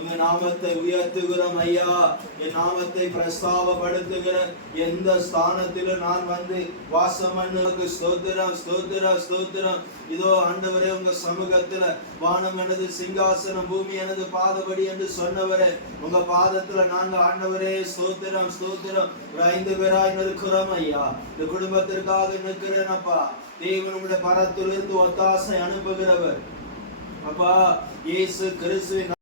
உங்க நாமத்தை உயர்த்துகிறோம் ஐயா. என் நாமத்தை பிரஸ்தாபப்படுத்துகிற எந்த ஸ்தானத்திலும் நான் வந்து வாசம் பண்ணுவதற்கு ஸ்தோத்திரம் ஸ்தோத்திரம் ஸ்தோத்திரம். இதோ ஆண்டவரே, உங்க சமூகத்துல வானம் எனது சிங்காசனம், பூமி எனது பாதபடி என்று சொன்னவரே, உங்க பாதத்துல நாங்க ஆண்டவரே ஸ்தோத்திரம் ஸ்தோத்திரம். 5 பேராய் நிற்கிறோம் ஐயா. இந்த குடும்பத்திற்காக நிற்கிறேன் அப்பா. தேவனுடைய பரத்திலிருந்து ஒத்தாசை அனுப்புகிறவர் அப்பா. இயேசு கிறிஸ்துவின்